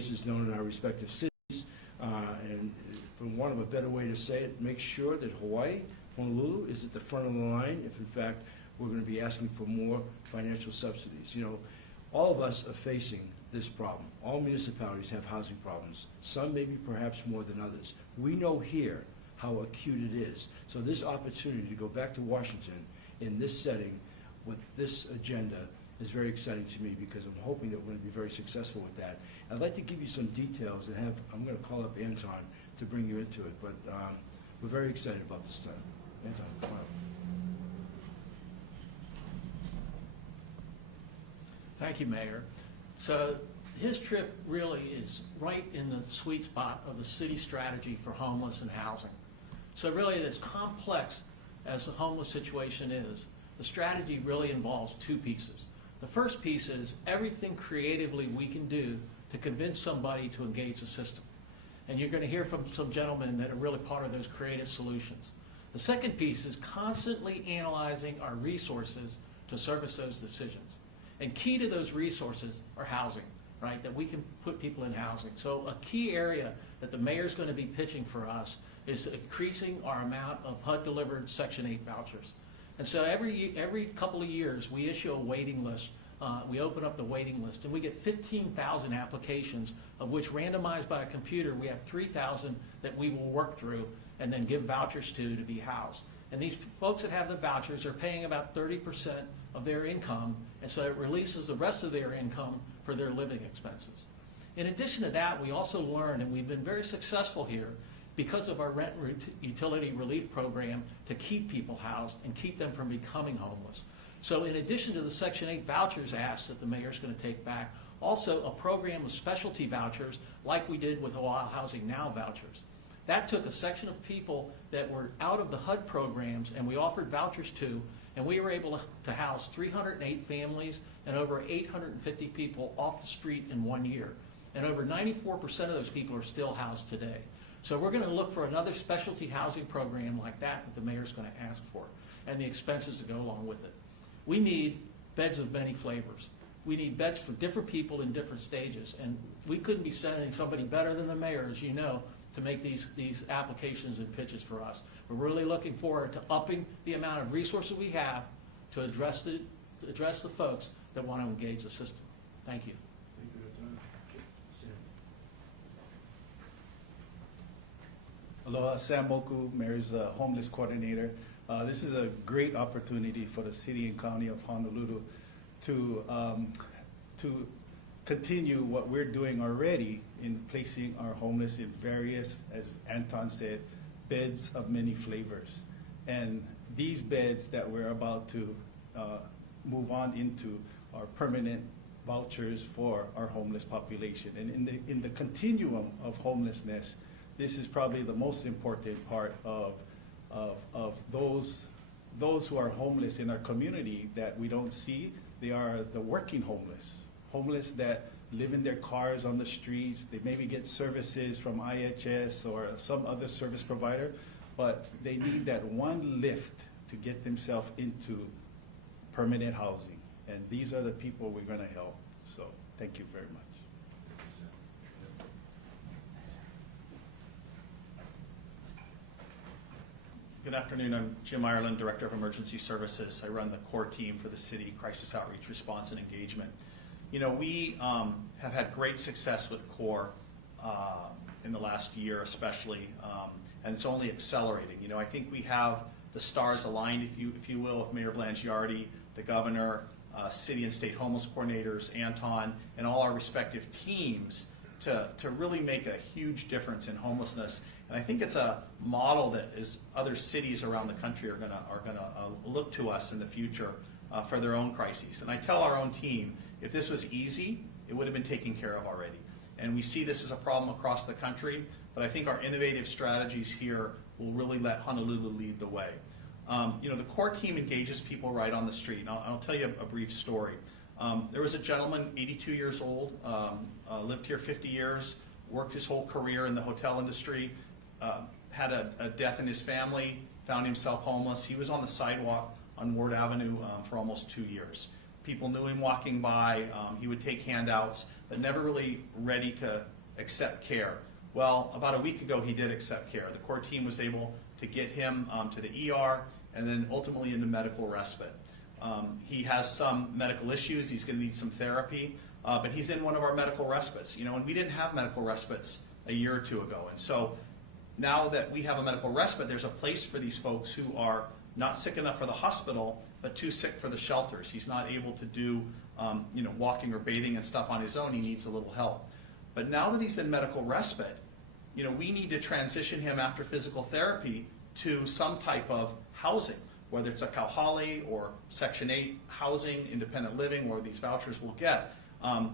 faces known in our respective cities. And for want of a better way to say it, make sure that Hawaii, Honolulu, is at the front of the line if in fact we're going to be asking for more financial subsidies. You know, all of us are facing this problem. All municipalities have housing problems. Some maybe perhaps more than others. We know here how acute it is. So this opportunity to go back to Washington in this setting with this agenda is very exciting to me because I'm hoping that we're going to be very successful with that. I'd like to give you some details and I'm going to call up Anton to bring you into it, but we're very excited about this time. Anton, come on. Thank you, Mayor. So his trip really is right in the sweet spot of the city strategy for homeless and housing. So really, as complex as the homeless situation is, the strategy really involves two pieces. The first piece is everything creatively we can do to convince somebody to engage the system. And you're going to hear from some gentlemen that are really part of those creative solutions. The second piece is constantly analyzing our resources to service those decisions. And key to those resources are housing, right? That we can put people in housing. So a key area that the mayor's going to be pitching for us is increasing our amount of HUD-delivered Section 8 vouchers. And so every couple of years, we issue a waiting list. We open up the waiting list, and we get 15,000 applications, of which randomized by a computer, we have 3,000 that we will work through and then give vouchers to be housed. And these folks that have the vouchers are paying about 30% of their income, and so it releases the rest of their income for their living expenses. In addition to that, we also learn, and we've been very successful here, because of our rent utility relief program, to keep people housed and keep them from becoming homeless. So in addition to the Section 8 vouchers asked that the mayor's going to take back, also a program of specialty vouchers like we did with the Housing Now vouchers. That took a section of people that were out of the HUD programs and we offered vouchers to, and we were able to house 308 families and over 850 people off the street in 1 year. And over 94% of those people are still housed today. So we're going to look for another specialty housing program like that the mayor's going to ask for, and the expenses that go along with it. We need beds of many flavors. We need beds for different people in different stages, and we couldn't be sending somebody better than the mayor, as you know, to make these applications and pitches for us. We're really looking forward to upping the amount of resources we have to address the folks that want to engage the system. Thank you. Aloha, Sam Moku, Mayor's Homeless Coordinator. This is a great opportunity for the City and County of Honolulu to continue what we're doing already in placing our homeless in various, as Anton said, beds of many flavors. And these beds that we're about to move on into are permanent vouchers for our homeless population. And in the continuum of homelessness, this is probably the most important part of those who are homeless in our community that we don't see. They are the working homeless that live in their cars on the streets. They maybe get services from IHS or some other service provider, but they need that one lift to get themselves into permanent housing. And these are the people we're going to help. So thank you very much. Good afternoon. I'm Jim Ireland, Director of Emergency Services. I run the core team for the city Crisis Outreach Response and Engagement. You know, we have had great success with CORE in the last year especially, and it's only accelerating. You know, I think we have the stars aligned, if you will, with Mayor Blangiardi, the governor, city and state homeless coordinators, Anton, and all our respective teams to really make a huge difference in homelessness. And I think it's a model that other cities around the country are gonna look to us in the future for their own crises. And I tell our own team, if this was easy, it would have been taken care of already. And we see this as a problem across the country, but I think our innovative strategies here will really let Honolulu lead the way. You know, the core team engages people right on the street. And I'll tell you a brief story. There was a gentleman, 82 years old, lived here 50 years, worked his whole career in the hotel industry, had a death in his family, found himself homeless. He was on the sidewalk on Ward Avenue for almost 2 years. People knew him walking by. He would take handouts, but never really ready to accept care. Well, about a week ago, he did accept care. The core team was able to get him to the ER and then ultimately into medical respite. He has some medical issues. He's going to need some therapy, but he's in one of our medical respites. You know, and we didn't have medical respites a year or two ago. And so now that we have a medical respite, there's a place for these folks who are not sick enough for the hospital, but too sick for the shelters. He's not able to do, you know, walking or bathing and stuff on his own. He needs a little help. But now that he's in medical respite, you know, we need to transition him after physical therapy to some type of housing, whether it's a Kauhali or Section 8 housing, independent living, or these vouchers we'll get.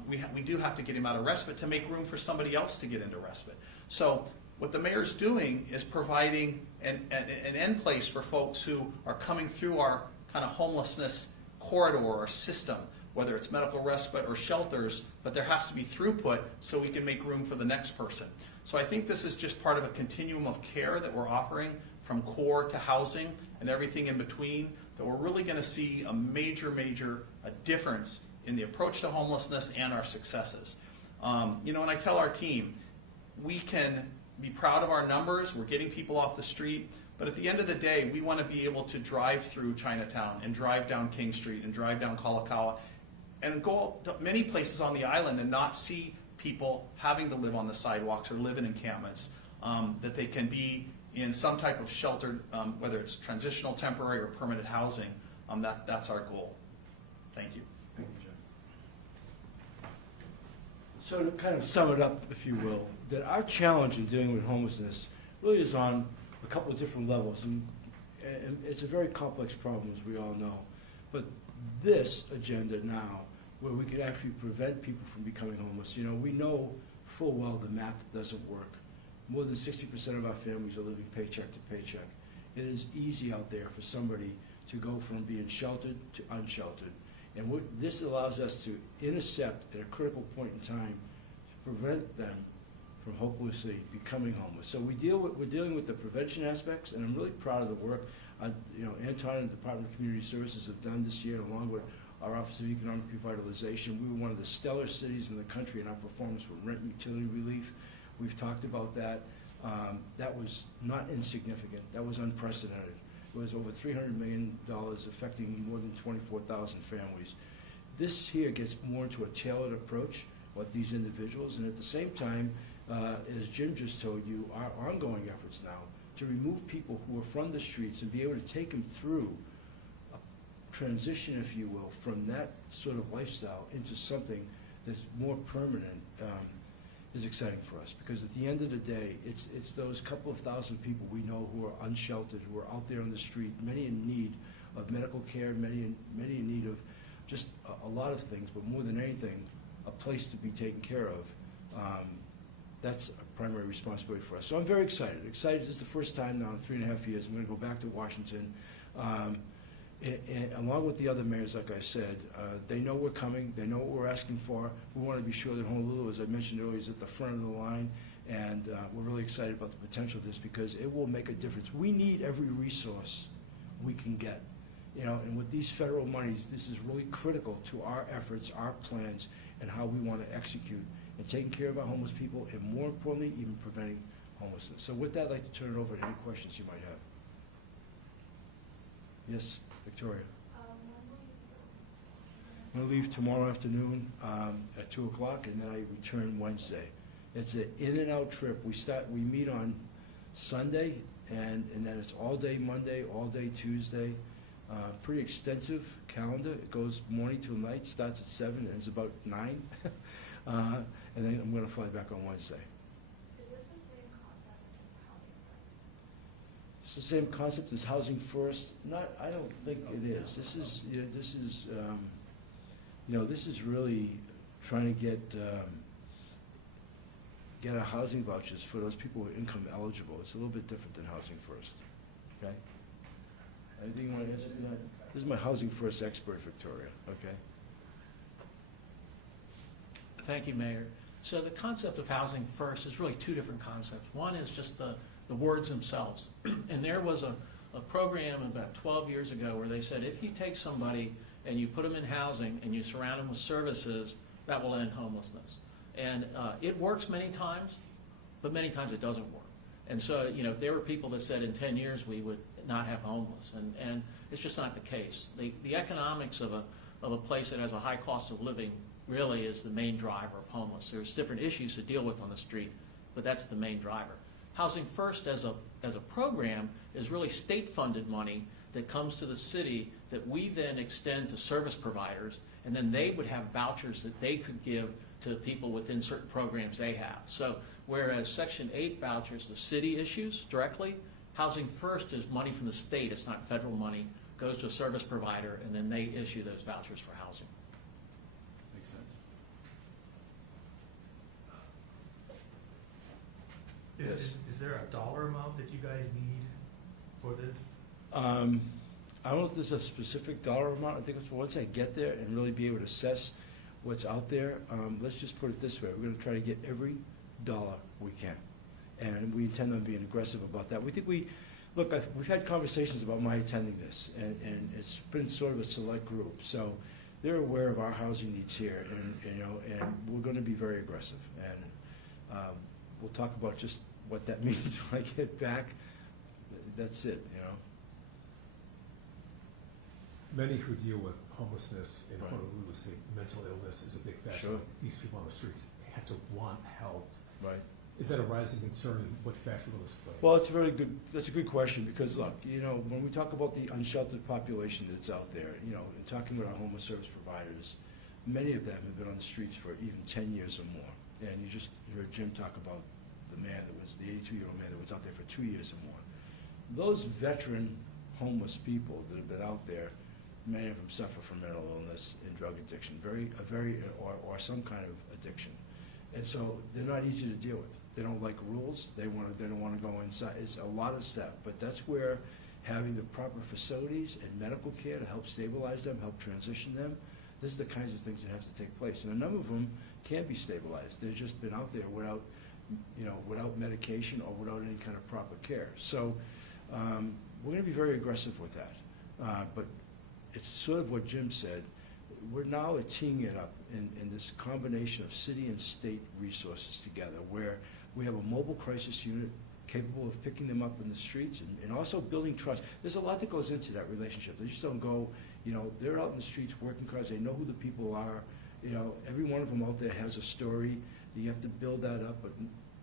We do have to get him out of respite to make room for somebody else to get into respite. So what the mayor's doing is providing an end place for folks who are coming through our kind of homelessness corridor or system, whether it's medical respite or shelters, but there has to be throughput so we can make room for the next person. So I think this is just part of a continuum of care that we're offering from core to housing and everything in between, that we're really going to see a major difference in the approach to homelessness and our successes. You know, and I tell our team, we can be proud of our numbers, we're getting people off the street, but at the end of the day, we want to be able to drive through Chinatown and drive down King Street and drive down Kalakaua and go to many places on the island and not see people having to live on the sidewalks or live in encampments, that they can be in some type of sheltered, whether it's transitional, temporary, or permanent housing. That's our goal. Thank you. Thank you, John. So to kind of sum it up, if you will, that our challenge in dealing with homelessness really is on a couple of different levels, and it's a very complex problem, as we all know. But this agenda now, where we could actually prevent people from becoming homeless, you know, we know full well the math doesn't work. More than 60% of our families are living paycheck to paycheck. It is easy out there for somebody to go from being sheltered to unsheltered. And this allows us to intercept at a critical point in time to prevent them from hopelessly becoming homeless. So we're dealing with the prevention aspects, and I'm really proud of the work you know, Anton and the Department of Community Services have done this year, along with our Office of Economic Revitalization. We were one of the stellar cities in the country in our performance with rent and utility relief. We've talked about that. That was not insignificant. That was unprecedented. It was over $300 million affecting more than 24,000 families. This here gets more into a tailored approach with these individuals, and at the same time, as Jim just told you, our ongoing efforts now to remove people who are from the streets and be able to take them through a transition, if you will, from that sort of lifestyle into something that's more permanent is exciting for us. Because at the end of the day, it's those couple of thousand people we know who are unsheltered, who are out there on the street, many in need of medical care, many in need of just a lot of things, but more than anything, a place to be taken care of. That's a primary responsibility for us. So I'm very excited. This is the first time now in 3.5 years. I'm going to go back to Washington. And along with the other mayors, like I said, they know we're coming. They know what we're asking for. We want to be sure that Honolulu, as I mentioned earlier, is at the front of the line. And we're really excited about the potential of this because it will make a difference. We need every resource we can get. You know, and with these federal monies, this is really critical to our efforts, our plans, and how we want to execute and taking care of our homeless people, and more importantly, even preventing homelessness. So with that, I'd like to turn it over to any questions you might have. Yes, Victoria. I'm going to leave tomorrow afternoon at 2 o'clock, and then I return Wednesday. It's an in and out trip. We meet on Sunday, and then it's all day Monday, all day Tuesday. Pretty extensive calendar. It goes morning till night, starts at 7, and ends about 9. And then I'm going to fly back on Wednesday. Is this the same concept as Housing First? It's the same concept as Housing First? Not, I don't think it is. This is, you know, this is really trying to get our housing vouchers for those people who are income eligible. It's a little bit different than Housing First. Okay. Anything you want to answer to that? This is my Housing First expert, Victoria. Okay. Thank you, Mayor. So the concept of Housing First is really two different concepts. One is just the words themselves. And there was a program about 12 years ago where they said if you take somebody and you put them in housing and you surround them with services, that will end homelessness. And it works many times, but many times it doesn't work. And so, there were people that said in 10 years we would not have homeless, and it's just not the case. The economics of a place that has a high cost of living really is the main driver of homeless. There's different issues to deal with on the street, but that's the main driver. Housing First as a program is really state-funded money that comes to the city that we then extend to service providers, and then they would have vouchers that they could give to people within certain programs they have. So whereas Section 8 vouchers the city issues directly, Housing First is money from the state, it's not federal money, goes to a service provider, and then they issue those vouchers for housing. Makes sense. Is there a dollar amount that you guys need for this? I don't know if there's a specific dollar amount. I think it's once I get there and really be able to assess what's out there, let's just put it this way. We're going to try to get every dollar we can. And we intend on being aggressive about that. We think we've had conversations about my attending this, and it's been sort of a select group. So they're aware of our housing needs here, and we're going to be very aggressive. And we'll talk about just what that means when I get back. That's it, Many who deal with homelessness in Right. Honolulu say mental illness is a big factor. Sure. These people on the streets have to want help. Right. Is that a rising concern, and what factor will this play? Well, that's a good question, because look, when we talk about the unsheltered population that's out there, and talking with our homeless service providers, many of them have been on the streets for even 10 years or more. And you just heard Jim talk about the 82-year-old man that was out there for 2 years or more. Those veteran homeless people that have been out there, many of them suffer from mental illness and drug addiction, or some kind of addiction. And so they're not easy to deal with. They don't like rules. They don't want to go inside. It's a lot of stuff. But that's where having the proper facilities and medical care to help stabilize them, help transition them, this is the kinds of things that have to take place. And a number of them can be stabilized. They've just been out there without medication or without any kind of proper care. So we're going to be very aggressive with that. But it's sort of what Jim said. We're now teeing it up in this combination of city and state resources together, where we have a mobile crisis unit capable of picking them up in the streets and also building trust. There's a lot that goes into that relationship. They just don't go, they're out in the streets working cars. They know who the people are. Every one of them out there has a story. You have to build that up. But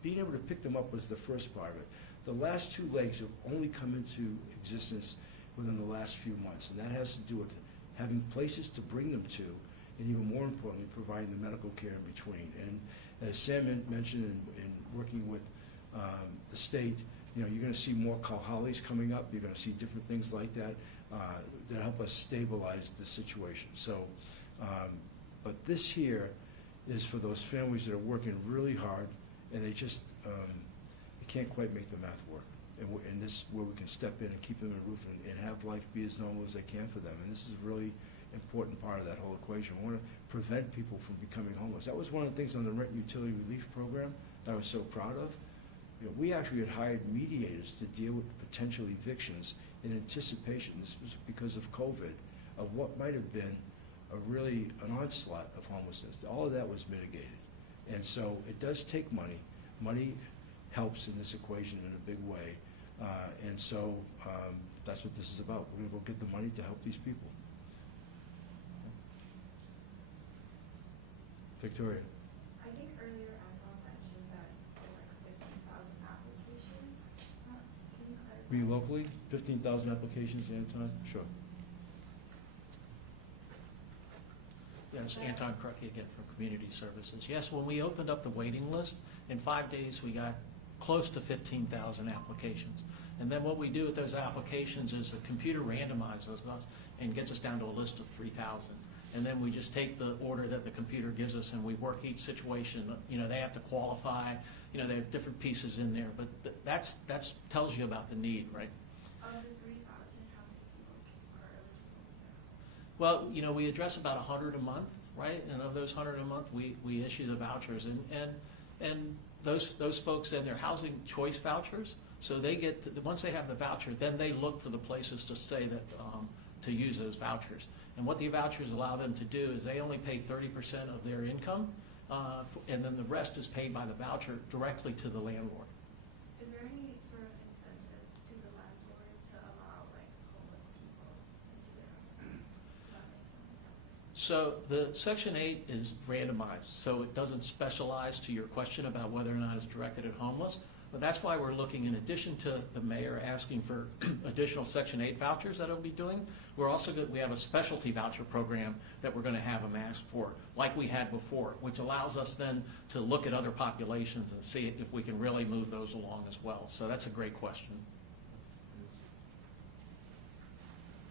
being able to pick them up was the first part of it. The last two legs have only come into existence within the last few months, and that has to do with having places to bring them to, and even more importantly, providing the medical care in between. And as Sam mentioned, in working with the state, you're going to see more Kalhalis coming up. You're going to see different things like that that help us stabilize the situation. So, but this here is for those families that are working really hard, and they just they can't quite make the math work. And this is where we can step in and keep them in a roof and have life be as normal as they can for them. And this is a really important part of that whole equation. We want to prevent people from becoming homeless. That was one of the things on the rent utility relief program that I was so proud of. We actually had hired mediators to deal with potential evictions in anticipation, this was because of COVID, of what might have been an onslaught of homelessness. All of that was mitigated. And so it does take money. Money helps in this equation in a big way. And so that's what this is about. We're going to go get the money to help these people. Victoria. I think earlier Anton mentioned that there's like 15,000 applications. Can you clarify? Were you locally? 15,000 applications, Anton? Sure. Yes, Anton Krupke again from Community Services. Yes, when we opened up the waiting list, in 5 days we got close to 15,000 applications. And then what we do with those applications is the computer randomizes us and gets us down to a list of 3,000. And then we just take the order that the computer gives us and we work each situation. They have to qualify. They have different pieces in there, but that's tells you about the need, right? Of the 3,000, how many people are eligible? Well, we address about 100 a month, right? And of those 100 a month, we issue the vouchers, and those folks and their housing choice vouchers. So they get once they have the voucher, then they look for the places to say that to use those vouchers. And what the vouchers allow them to do is they only pay 30% of their income, and then the rest is paid by the voucher directly to the landlord. Is there any sort of incentive to the landlord to allow like homeless people into their home? Does that make sense? So the Section 8 is randomized, so it doesn't specialize to your question about whether or not it's directed at homeless. But that's why we're looking, in addition to the mayor asking for additional Section 8 vouchers that he'll be doing, we have a specialty voucher program that we're going to have them ask for, like we had before, which allows us then to look at other populations and see if we can really move those along as well. So that's a great question.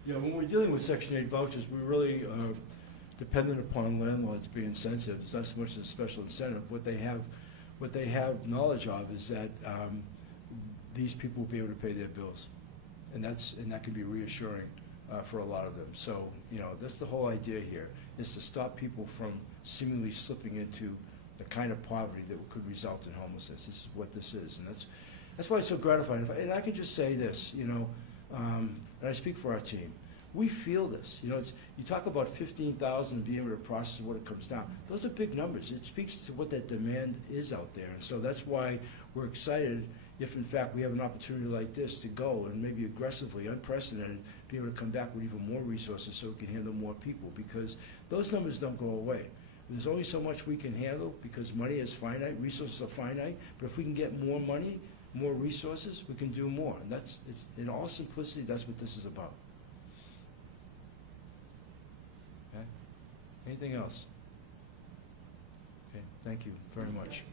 You know, when we're dealing with Section 8 vouchers, we really are dependent upon landlords being sensitive. It's not so much a special incentive. What they have knowledge of is that these people will be able to pay their bills, and that can be reassuring for a lot of them. So, you know, that's the whole idea here, is to stop people from seemingly slipping into the kind of poverty that could result in homelessness. This is what this is, and that's why it's so gratifying. And I can just say this, you know, and I speak for our team. We feel this. You know, you talk about 15,000 and being able to process what it comes down. Those are big numbers. It speaks to what that demand is out there. And so that's why we're excited if, in fact, we have an opportunity like this to go and maybe aggressively, unprecedented, be able to come back with even more resources so we can handle more people, because those numbers don't go away. There's only so much we can handle because money is finite, resources are finite, but if we can get more money, more resources, we can do more. And in all simplicity, that's what this is about. Okay. Anything else? Okay, thank you very much.